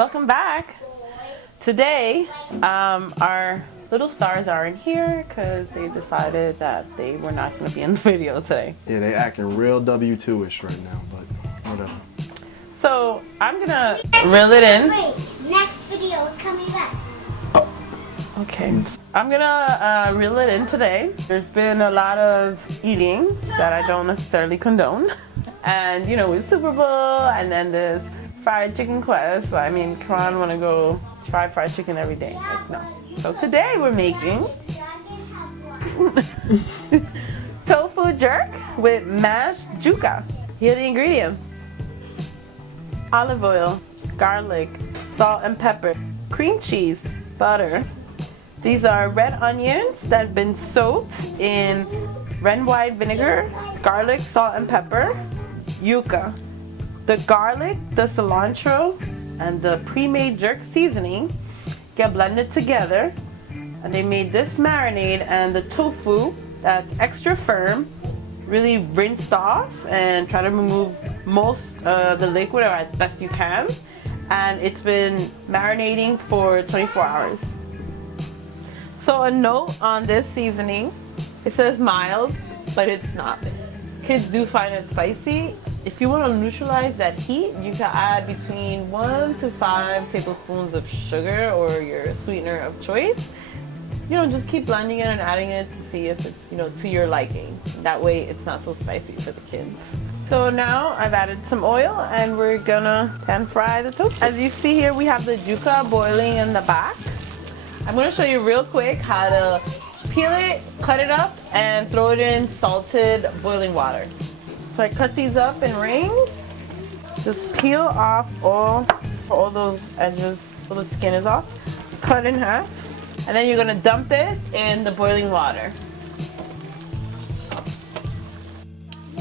Welcome back. Today, our little stars are in here because they decided that they were not going to be in the video today. Yeah, they acting real W2-ish right now, but whatever. So I'm gonna reel it in. Wait, next video is coming back. Okay. I'm gonna reel it in today. There's been a lot of eating that I don't necessarily condone. And you know, it's Super Bowl and then there's fried chicken quest. I mean, Karan wanna go try fried chicken every day. Like, no. So today we're making tofu jerk with mashed yucca. Here are the ingredients. Olive oil, garlic, salt and pepper, cream cheese, butter. These are red onions that have been soaked in red and white vinegar, garlic, salt and pepper, yucca. The garlic, the cilantro, and the pre-made jerk seasoning get blended together, and they made this marinade, and the tofu that's extra firm, really rinsed off and try to remove most of the liquid or as best you can, and it's been marinating for 24 hours. So a note on this seasoning, it says mild, but it's not. Kids do find it spicy. If you want to neutralize that heat, you can add between 1 to 5 tablespoons of sugar or your sweetener of choice. You know, just keep blending it and adding it to see if it's, you know, to your liking. That way it's not so spicy for the kids. So now I've added some oil and we're gonna pan fry the tofu. As you see here, we have the yucca boiling in the back. I'm gonna show you real quick how to peel it, cut it up, and throw it in salted boiling water. So I cut these up in rings. Just peel off all those edges, so the skin is off. Cut in half. And then you're gonna dump this in the boiling water.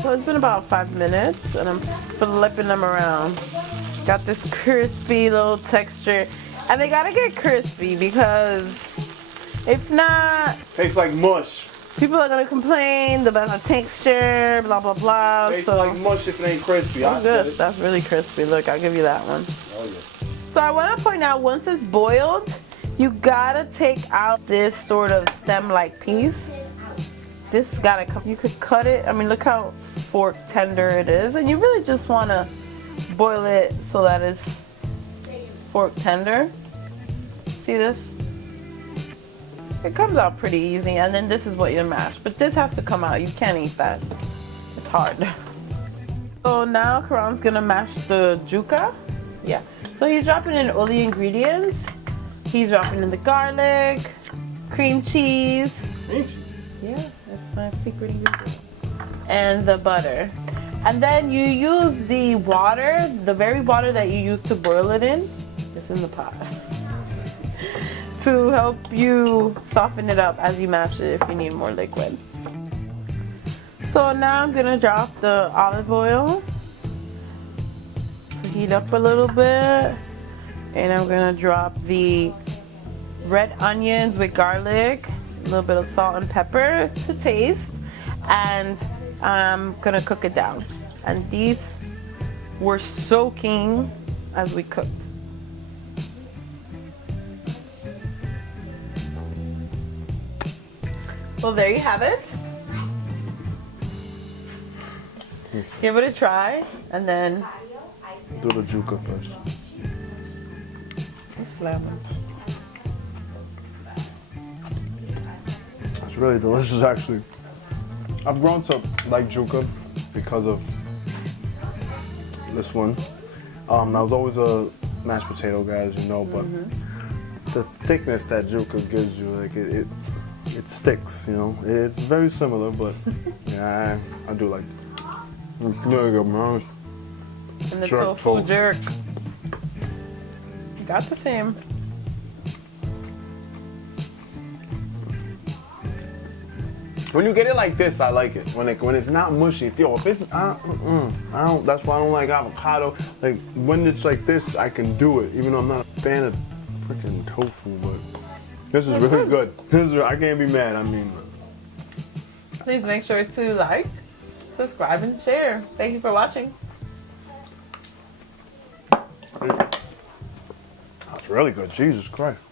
So it's been about 5 minutes and I'm flipping them around. Got this crispy little texture. And they gotta get crispy because if not, Tastes like mush. people are gonna complain about the texture, blah blah blah. Tastes So like mush if it ain't crispy. oh, good. That's really crispy. Look, I'll give you that one. Oh, yeah. So I want to point out, once it's boiled, you gotta take out this sort of stem-like piece. This gotta come. You could cut it. I mean, look how fork tender it is, and you really just want to boil it so that it's fork tender. See this? It comes out pretty easy, and then this is what you mash. But this has to come out. You can't eat that. It's hard. So now Karan's gonna mash the yucca. Yeah. So he's dropping in all the ingredients. He's dropping in the garlic, cream cheese. Cream cheese? Yeah, that's my secret ingredient. And the butter. And then you use the water, the very water that you use to boil it in. It's in the pot. To help you soften it up as you mash it if you need more liquid. So now I'm gonna drop the olive oil to heat up a little bit. And I'm gonna drop the red onions with garlic, a little bit of salt and pepper to taste, and I'm gonna cook it down. And these were soaking as we cooked. Well, there you have it. Yes. Give it a try, and then Do the yucca first. slam it. It's really delicious, actually. I've grown to like yucca because of this one. I was always a mashed potato guy, as you know, but the thickness that yucca gives you, like it sticks, you know. It's very similar, but yeah, I do like it. Really good, man. And the Jerk tofu fold. jerk. Got the same. When you get it like this, I like it. When it's not mushy, if it's I don't. That's why I don't like avocado. Like when it's like this, I can do it. Even though I'm not a fan of freaking tofu, but this is really good. I can't be mad. I mean, Please make sure to like, subscribe, and share. Thank you for watching. really good. Jesus Christ.